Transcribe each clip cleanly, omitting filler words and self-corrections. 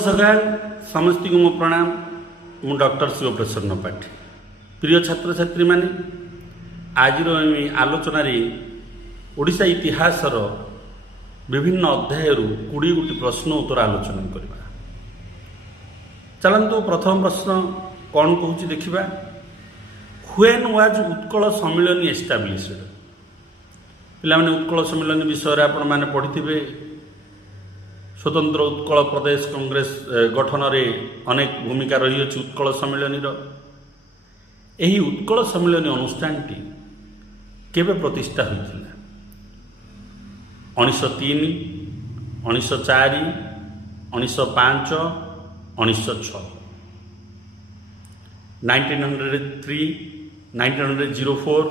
सकाल समस्त को मो प्रणाम। मु डॉक्टर शिव प्रसन्न पाठी। प्रिय छात्र छात्री माने आज आलोचन ओडिशा इतिहासर विभिन्न अध्याय 20 गोटी प्रश्न उत्तर आलोचना करवा। चलतु प्रथम प्रश्न कौन कहूँ देखा। व्हेन वाज उत्कल सम्मिलन एस्टाब्लिश्ड। पिला माने उत्कल सम्मिलन विषय आपण माने पढ़ी। स्वतंत्र उत्कल प्रदेश कांग्रेस गठन में अनेक भूमिका रही है। उत्कल सम्मिलन यही उत्कल सम्मिलन अनुष्ठान टी केबे प्रतिष्ठा होता। 1903, 1904, 1905, 1906, 1903, 1904,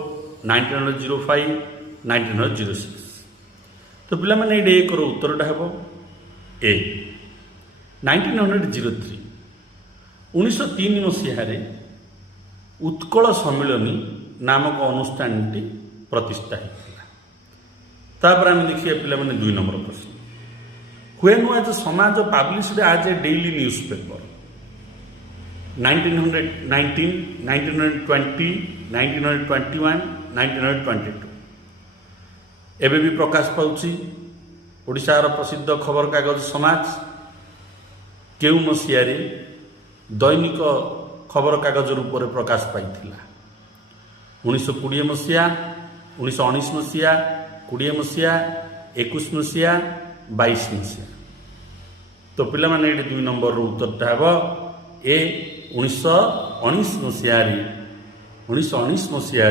1905, 1906। तो पिला माने एक उत्तरटा हे ए 1903 1903 मसीह उत्कल सम्मिलनी नामक अनुष्ठान प्रतिष्ठा होता। आम देखिए पिला माने 2 नंबर प्रश्न। When was Samaj published as a daily newspaper. 1919, 1920, 1921, 1922 एबे भी प्रकाश पाउछि। ओडिशार प्रसिद्ध खबर कागज समाज केउ मसीह दैनिक खबर कागज रूप में प्रकाश पाई। 1920 मसीहा, 1919 मसीहा, 20 मसीहा, 21 मसीहा, 22 मसीहा। तो पिला माने 2 नंबर उत्तरटा हे ए 1919 मसीह। 1919 मसीह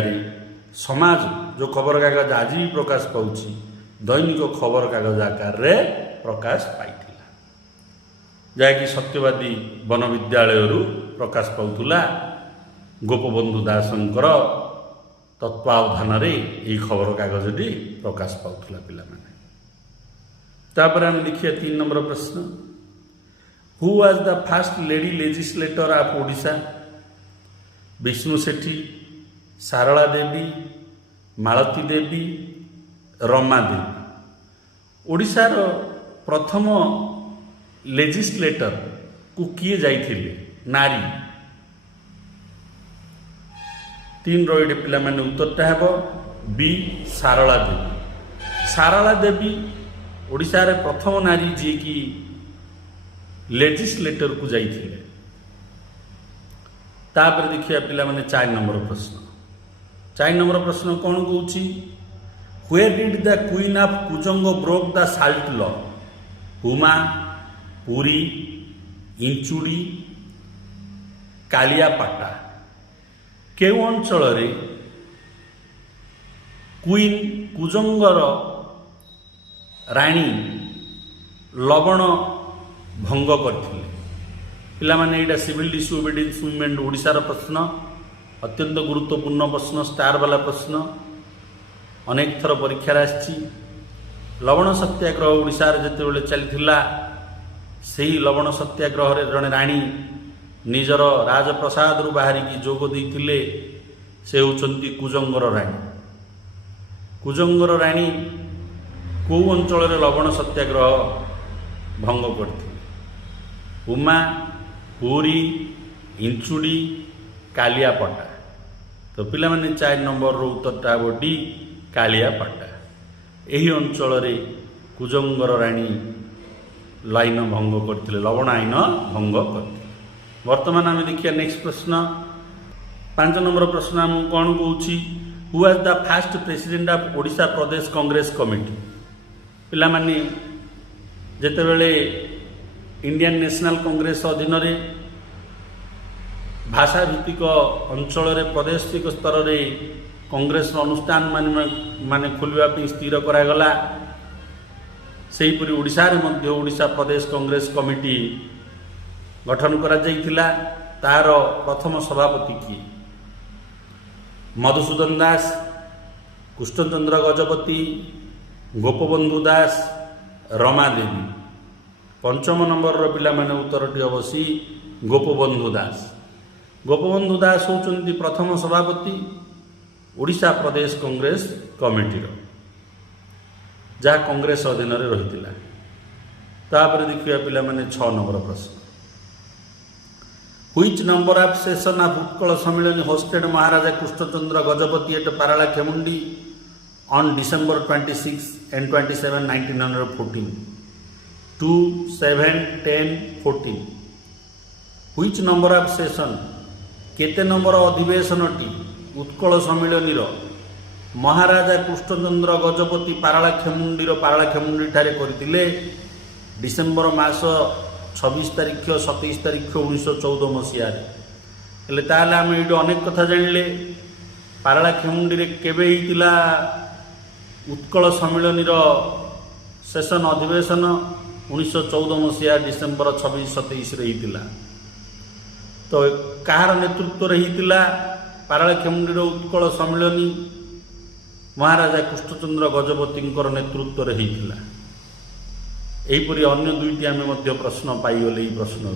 समाज जो खबर कागज आज भी प्रकाश पाउछि दैनिक खबर कागज आकार रे प्रकाश पाई। जहाँकि सत्यवादी वन विद्यालय प्रकाश पाउला। गोपबंधु दासंकर तत्वावधान ये खबर कागजटी प्रकाश पाउला पिला माने। तापर आम देखिए 3 नंबर प्रश्न। Who was the first lady legislator of Odisha. Vishnu Sethi, Sarala Devi, Malati Devi, Rama Devi. ओडिशार प्रथम लेजिस्लेटर को किए जाइथिले नारी। 3 रही पिला माने उत्तरटा हे बी सारला देवी। सारला देवी ओडिशार प्रथम नारी जी की लेजिस्लेटर को जाइथिले। तापर देखिए पिला माने 4 नंबर प्रश्न। 4 नंबर प्रश्न कौन कहूँ। Where did the Queen of Kujang broke the salt law? Huma, Puri, इंचुड़ी, कालियापाटा। केउ अंचल क्वीन कुजंगर राणी लवण भंग करथिले। पिला माने एटा सिविल डिसोबीडियंस मूवमेंट ओडिशार प्रश्न। अत्यंत गुरुत्वपूर्ण प्रश्न, स्टार वाला प्रश्न। अनेक थर परीक्षा आसी। लवण सत्याग्रह ओडिशार जेतेबेले चलथिला सेही लवण सत्याग्रह रे जने राणी निजर राजप्रसाद रु बाहरिकी जोग देइथिले। से होचंती कुजंगर राणी। कुजंगर राणी को अंचल रे लवण सत्याग्रह भंग करथिले। उमा, पुरी, इंचुड़ी, कालियापाटा। तो पिला माने 4 नंबर रो उत्तरटा हे डी कालियापाटा। यही अंचल कुजंगर राणी लाइन भंग करथिले, लवण आईन भंग करथिले। वर्तमान आम देखिए नेक्स्ट प्रश्न। 5 नंबर प्रश्न आम कौन कहूँ। Who was the first president of Odisha Pradesh Congress committee. पिला माने जेतेबेले इंडियन नेशनल कांग्रेस अधीन भाषा भित्तिक अंचल प्रदेश स्तर में कांग्रेस अनुष्ठान माने खोलने स्थिर करागला। सेहीपरि ओडिशारे मध्य ओडिशा प्रदेश कांग्रेस कमिटी गठन करा जाइथिला। तार प्रथम सभापति किए मधुसूदन दास, कृष्णचंद्र गजपति, गोपबंधु दास, रमा देवी। 5 नंबर पिला माने उत्तरटी अवश्य गोपबंधु दास। गोपबंधु दास होचंती प्रथम सभापति ओडिशा प्रदेश कांग्रेस कमिटी जहाँ कांग्रेस अधीन रही। तापर देखिए पिलामाने 6 नंबर प्रश्न Which number of session of Utkal Sammelani hosted Maharaja Krishnachandra Gajapati at Paralakhyamundi on December 26 and 27, 1914? 2, 7, 10, 14. Which number of session? केते नंबर अधिवेशनटी उत्कल सम्मिलनी महाराजा कृष्णचंद्र गजपति पारालाखेमुंडी ठारे करथिले डिसेम्बर मास 26 तारिख 27 तारिख 1914 मसीह हेले ताले आम ये अनेक कथा जानिले पारालाखेमुंडी रे केबे हितिला उत्कल सम्मिलनी सेशन अधिवेशन 1914 मसीह डिसेम्बर 26 27 रे हितिला तो कहार नेतृत्व रही पारालाखेमुंडी उत्कल सम्मिलनी महाराजा कृष्णचंद्र गजपति नेतृत्व रही यहीपरी अन्य दुईटी आम प्रश्न पाइगले प्रश्न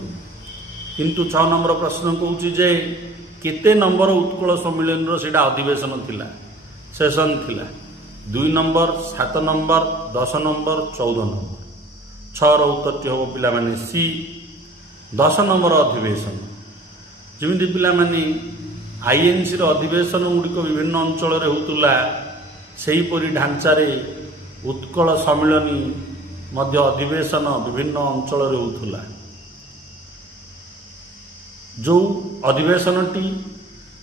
किंतु 6 नंबर प्रश्न कौच जे केते नंबर उत्कल सम्मिलन से अधिवेशन थिला सेशन थिला 2 नंबर 7 नंबर 10 नंबर 14 नंबर 6 उत्तर हम पिला माने सी 10 नंबर अधिवेशन जमी पिलामाने आईएनसी अधिवेशन गुड़िक विभिन्न अंचल होता से हीपरी ढांचारे उत्कल सम्मिलनी मध्य अधिवेशन विभिन्न अंचल होता जो अधिवेशनटी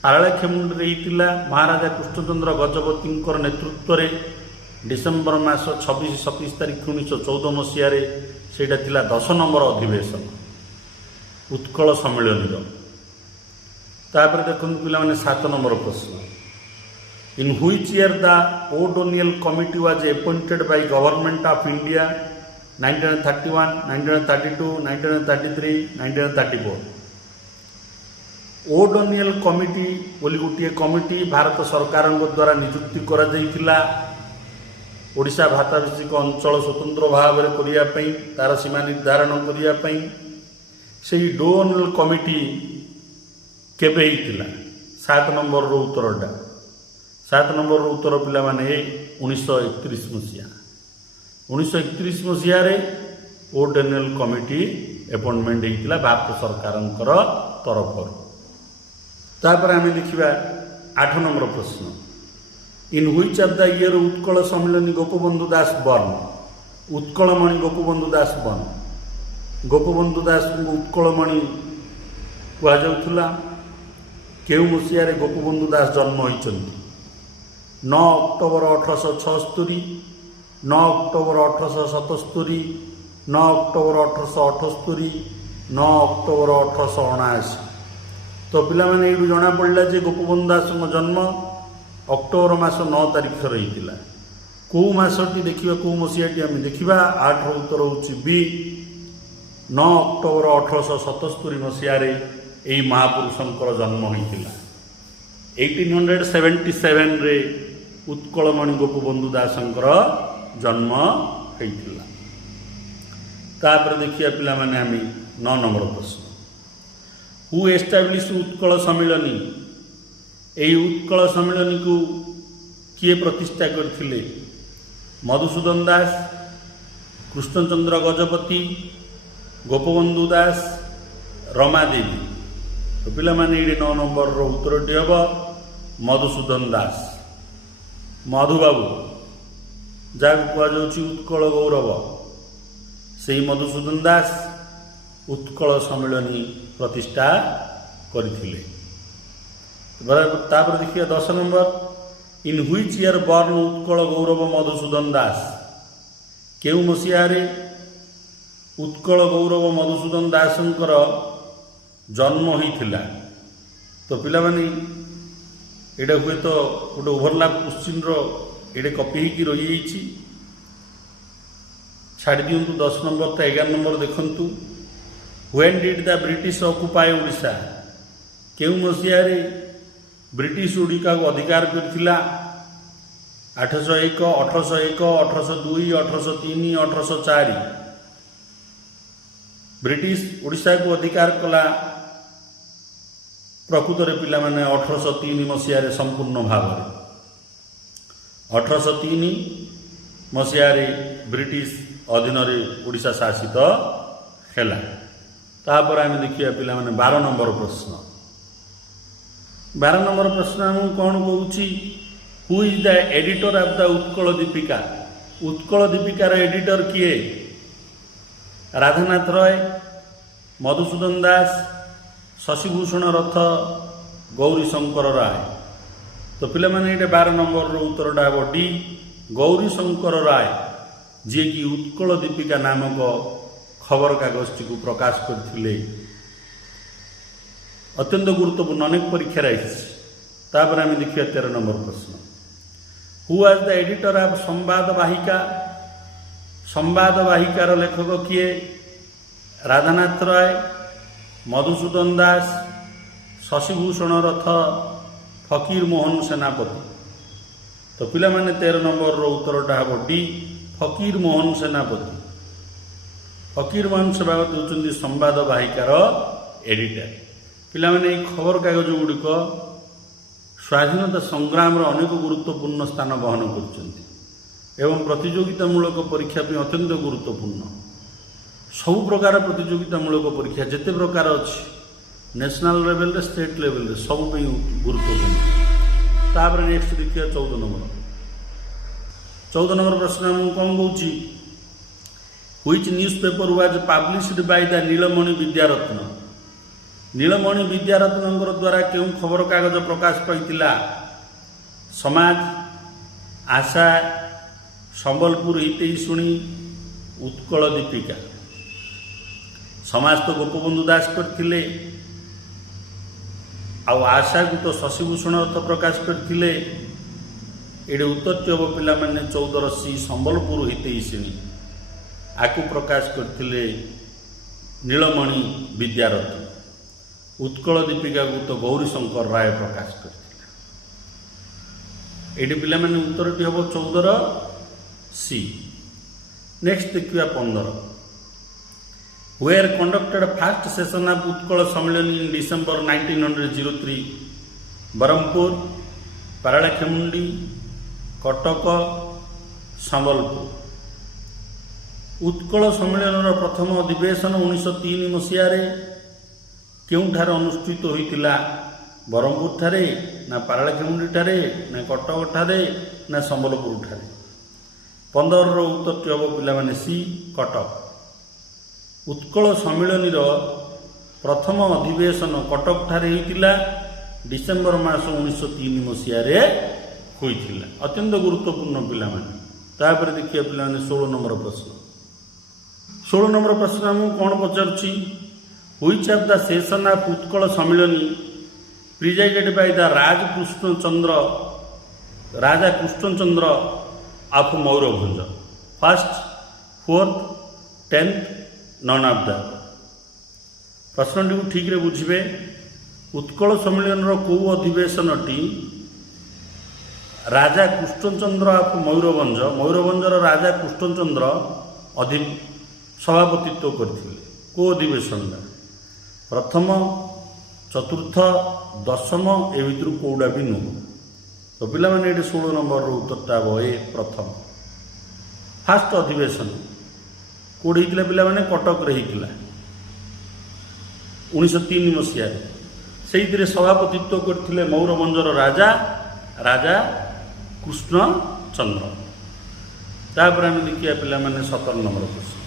पारालाखेमुंडी महाराजा कृष्णचंद्र गजपति नेतृत्व में डिसेम्बर मास 26-27 तारिख 1914 मसीह से 10 नंबर अधिवेशन उत्कल सम्मिलनी तापर देखो पिलाने 7 नंबर प्रश्न in which year the O'Donnell committee was appointed by government of India 1931, 1932, 1933, 1934 O'Donnell committee बोली गोटे कमिटी भारत सरकार द्वारा नियुक्ति करा जाइथिला ओडिशा भाषाभिषिक अंचल स्वतंत्र भाव में करने तार सीमा निर्धारण करने से डोनियल कमिटी केबे हितिला 7 नंबर उत्तरटा 7 नंबर उत्तर पिला माने 1931 मसीहा 1931 मसीह ओडोनियल कमिटी अपॉइंटमेंट होता भारत सरकार तरफ तापर आम देखा 8 नंबर प्रश्न in which of the year Utkal Sammilani Gopabandhu Das born Utkalmani Gopabandhu Das born Gopabandhu Das Utkalmani कहुला केउ मसीह गोपबंधु दास जन्म होती 9 अक्टोबर 1876 9 अक्टोबर 1877 9 अक्टोबर 1878 9 अक्टोबर 1879 तो पिला माने ये जना पड़ा जे गोपबंधु दास जन्म अक्टोबर मास 9 तारिख रही कौ मसटी देखा कौ मसीहाटी आम देखा 8 उत्तर हूँ बी 9 अक्टोबर 1877 मसीह यही महापुरुषंकर जन्म होता 1877 रे उत्कलमणि गोपबंधु दासंकर जन्म होता तापर देखिए पिला माने आम 9 नंबर प्रश्न हु एस्टाब्लिश उत्कल सम्मिलनी यही उत्कल सम्मिलनी को किए प्रतिष्ठा करथिले मधुसूदन दास कृष्णचंद्र गजपति गोपबंधु दास रमादेवी तो पिला माने ये 9 नंबर उत्तरटी हम मधुसूदन दास मधुबाबू जहाँ कहुँ उत्कल गौरव से मधुसूदन दास उत्कल सम्मिलनी प्रतिष्ठा करथिले तापर देखिए 10 number in which year born Utkal Gourab Madhusudan Das केउ मसीह उत्कल गौरव मधुसूदन दासंकर जन्म होता तो पिला माने एटा हुए तो गोटे ओभरलैप क्वेश्चन ये कपी होगी रही छाड़ दिंतु 10 नंबर तो 11 नंबर देखंतु when did the British occupy Odisha केउ मसीह ब्रिटिश ओडिशा को अधिकार करथिला 1801 1801 1802 1803 1804 ब्रिटिश ओडिशा को अधिकार कला प्रकृत में पिला माने 1803 मसीह संपूर्ण भाव 1803 मसीह ब्रिटिश अधीन ओडिशा शासित है। तापर आम देखिए पिला माने 12 नंबर प्रश्न। 12 नंबर प्रश्न आम कौन कहूँ, who is the editor of the Utkal Dipika. Utkal दीपिकार एडिटर किए? राधानाथ रॉय, मधुसूदन दास, शशिभूषण रथ, गौरी शंकर राय। तो पिला माने ये 12 नंबर उत्तरटा हम डी, गौरी शंकर राय, जी कि उत्कल दीपिका नामक खबर कागजटी को प्रकाश करथिले। अत्यंत गुरुत्वपूर्ण, अनेक परीक्षा तापर आम देखिए 13 नंबर प्रश्न। Who was the editor of संवाद वाहिका। संवाद वाहिकार लेखक किए? राधानाथ राय, मधुसूदन दास, शशिभूषण रथ, फकीर मोहन सेनापति। तो पिला माने 13 नंबर उत्तरटा हम डी, फकीर मोहन सेनापति। फकीर मोहन सेनापति होती संवाद वाहिकार एडिटर। पिला माने खबर कागज गुड़िक स्वाधीनता संग्राम अनेक गुरुत्वपूर्ण स्थान बहन कर प्रतियोगितामूलक परीक्षा अत्यंत गुरुत्वपूर्ण। सब प्रकार प्रतियोगितामूलक परीक्षा जिते प्रकार अच्छी नेशनल लेवल स्टेट लेवल सब गुरुत्वपूर्ण। तापर नेक्स्ट देखिए 14 नंबर। 14 नंबर प्रश्न हम कौन कौच, which newspaper was published by the Nilamani Vidyaratna. नीलमणि विद्यारत्न द्वारा क्यों खबर कागज प्रकाश पाइतिला? समाज, आशा, संबलपुर हितैषुणी, उत्कल दीपिका। समाज तो गोपबंधु दास करथिले, आशा को तो शशिभूषण रथ प्रकाश करथिले। ये उत्तर हम पिला माने 14 संबलपुर हितैषिणी आकु प्रकाश करथिले नीलमणि विद्यारत्न। उत्कल दीपिका को तो गौरी शंकर राय प्रकाश करथिले। ये पिला माने उत्तरटी हम 14 सी। नेक्स्ट देखिए 15। Were conducted first session of Utkal Sammelan in December 1903। Brahmapur, Paralakhemundi, Cuttack, Sambalpur. Utkal Sammelan प्रथम अधिवेशन 1903 मसीह केउठार अनुष्ठित होइतिला? ब्रह्मपुर ठारे ना पारालाखेमुंडी ठारे ना कटक ठारे ना संबलपुर ठारे? 15 उत्तर हम पिला माने सी, कटक। उत्कल सम्मेलन प्रथम अधिवेशन कटक ठारे होइतिला, डिसेम्बर मास 1903 मसीह होइतिला। अत्यंत गुरुत्वपूर्ण पिला माने। तापर देखिए पिला माने 16 नंबर प्रश्न। 16 नंबर प्रश्न हम कौन पचारुछि, which of the session of Utkal Sammelan presided by the Raja Krishnachandra of Mayurbhanj. First, 4th, 10th, none of the. प्रश्नटी को ठीक रे बुझिबे। उत्कल सम्मेलन कौ अधिवेशनटी राजा कृष्णचंद्र ऑफ मयूरभंज, मयूरभंजर राजा कृष्णचंद्र सभापतित्व करथिले। को अधिवेशन? प्रथम, चतुर्थ, दशम ए भितर कौड़ा भी नुह। तो पिला माने 16 नंबर उत्तरटा हम ए, प्रथम। फास्ट अधिवेशन कौट होता पिला माने कटक रे होता 1903 मसीह। से सभापतित्व करथिले मयूरभंजर राजा कृष्णचंद्र। तापर आम देखिए पिला माने 17 नंबर प्रश्न।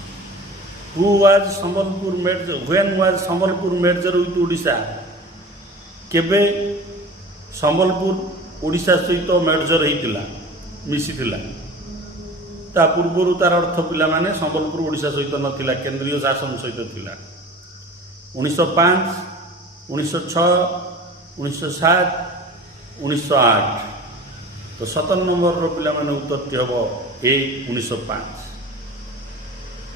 Who was Sambalpur merger, when was Sambalpur merger with Odisha. केबे संबलपुर ओडिशा सहित मेर्जर होइतिला, मिसिथिला? ता पूर्व तार अर्थ पिला माने संबलपुर ओडिशा सहित नथिला, केंद्रीय शासन सहित थिला। 1905, 1906, 1907, 1908। तो 17 नंबर पिला माने उत्तरटी हम ए, 1905।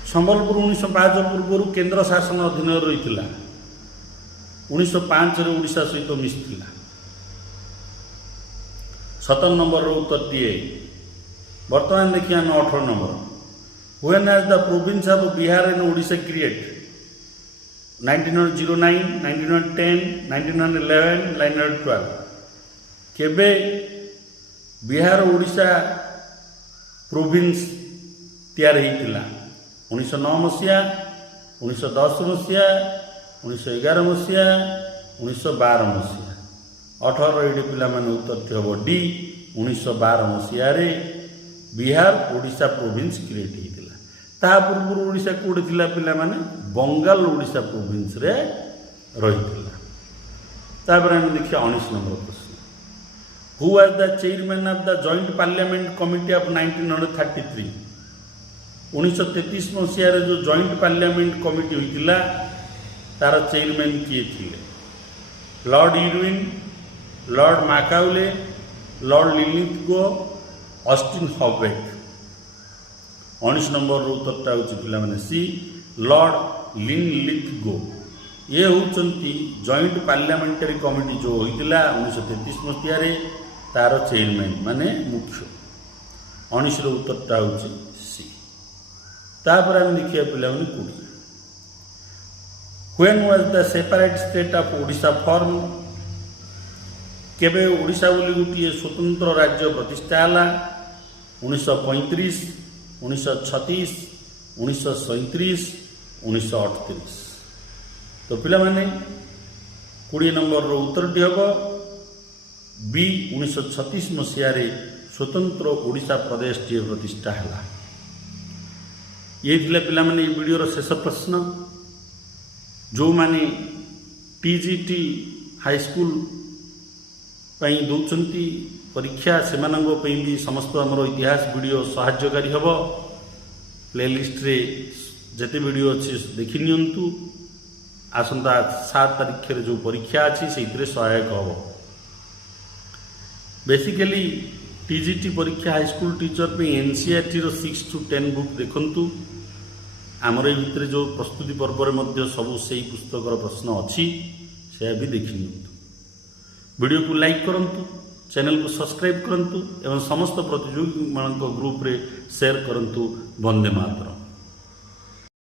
संबलपुर 1905 पूर्व केंद्र शासन अधीन रही 1905 ओडिशा सहित मिशिथिला। 17 नंबर उत्तरटी ए। बर्तमान देखिए 18 number. When as the province of Bihar and Odisha create? 1909, 1910, 1911, 1912। केबे बिहार ओडिशा प्रोविंस तैयार होइतिला? 1909 ମସିହା, 1910 ମସିହା, 1911 ମସିହା, 1912 ମସିହା। 18 ଏଇଠି ପିଲାମାନେ ଉତ୍ତରଟି ହେବ ଡି। 1912 ମସିହାରେ ବିହାର ଓଡ଼ିଶା ପ୍ରୋଭିନ୍ସ କ୍ରିଏଟ୍ ହେଇଥିଲା। ତାହା ପୂର୍ବରୁ ଓଡ଼ିଶା କେଉଁଠି ଥିଲା ପିଲାମାନେ? ବଙ୍ଗାଲ ଓଡ଼ିଶା ପ୍ରୋଭିନ୍ସରେ ରହିଥିଲା। ତାପରେ ଆମେ ଦେଖିବା 19 ନମ୍ବର ପ୍ରଶ୍ନ। Who was the chairman of the joint parliament committee of 1933? 1933 ମସିହାରେ ଯେଉଁ ଜଏଣ୍ଟ ପାର୍ଲିଆମେଣ୍ଟ କମିଟି ହୋଇଥିଲା ତାର ଚେୟାରମ୍ୟାନ୍ କିଏ ଥିଲେ? Lord Irwin, lord Macaulay, lord Linlithgow, Austin Hubback. 19 ନମ୍ବରର ଉତ୍ତରଟା ହେଉଛି ପିଲାମାନେ ସି, ଲର୍ଡ ଲିଲିଥଗୋ। ଇଏ ହେଉଛନ୍ତି ଜଏଣ୍ଟ ପାର୍ଲିଆମେଣ୍ଟାରୀ କମିଟି ଯେଉଁ ହୋଇଥିଲା 1933 ମସିହାରେ, ତାର ଚେୟାରମ୍ୟାନ୍ ମାନେ ମୁଖ୍ୟ। 19ର ଉତ୍ତରଟା ହେଉଛି ସି। ତାପରେ ଆମେ ଦେଖିବା ପିଲାମାନେ 20। When was the separate state of Odisha form? କେବେ ଓଡ଼ିଶା ବୋଲି ଗୋଟିଏ ସ୍ୱତନ୍ତ୍ର ରାଜ୍ୟ ପ୍ରତିଷ୍ଠା ହେଲା? 1935, 1936, 1937, 1938। ତ ପିଲାମାନେ 20 ନମ୍ବରର ଉତ୍ତରଟି ହେବ ବି। 1936 ମସିହାରେ ସ୍ୱତନ୍ତ୍ର ଓଡ଼ିଶା ପ୍ରଦେଶଟିଏ ପ୍ରତିଷ୍ଠା ହେଲା। ଇଏ ଥିଲା ପିଲାମାନେ ଏହି ଭିଡ଼ିଓର ଶେଷ ପ୍ରଶ୍ନ। ଯେଉଁମାନେ TGT ହାଇସ୍କୁଲ ପାଇଁ ଦେଉଛନ୍ତି ପରୀକ୍ଷା, ସେମାନଙ୍କ ପାଇଁ ବି ସମସ୍ତ ଆମର ଇତିହାସ ଭିଡ଼ିଓ ସାହାଯ୍ୟକାରୀ ହେବ। ପ୍ଲେଲିଷ୍ଟରେ ଯେତେ ଭିଡ଼ିଓ ଅଛି ଦେଖିନିଅନ୍ତୁ। ଆସନ୍ତା 7 ତାରିଖରେ ଯେଉଁ ପରୀକ୍ଷା ଅଛି ସେଇଥିରେ ସହାୟକ ହେବ। ବେସିକାଲି TGT ପରୀକ୍ଷା ହାଇସ୍କୁଲ ଟିଚର ପାଇଁ NCERTର 6 to 10 ବୁକ୍ ଦେଖନ୍ତୁ। ଆମର ଏଇ ଭିତରେ ଯେଉଁ ପ୍ରସ୍ତୁତି ପର୍ବରେ ମଧ୍ୟ ସବୁ ସେଇ ପୁସ୍ତକର ପ୍ରଶ୍ନ ଅଛି, ସେୟା ବି ଦେଖିନିଅନ୍ତୁ। ଭିଡ଼ିଓକୁ ଲାଇକ୍ କରନ୍ତୁ, ଚ୍ୟାନେଲକୁ ସବସ୍କ୍ରାଇବ୍ କରନ୍ତୁ ଏବଂ ସମସ୍ତ ପ୍ରତିଯୋଗୀମାନଙ୍କ ଗ୍ରୁପରେ ସେୟାର କରନ୍ତୁ। ବନ୍ଦେ ମାତରମ୍।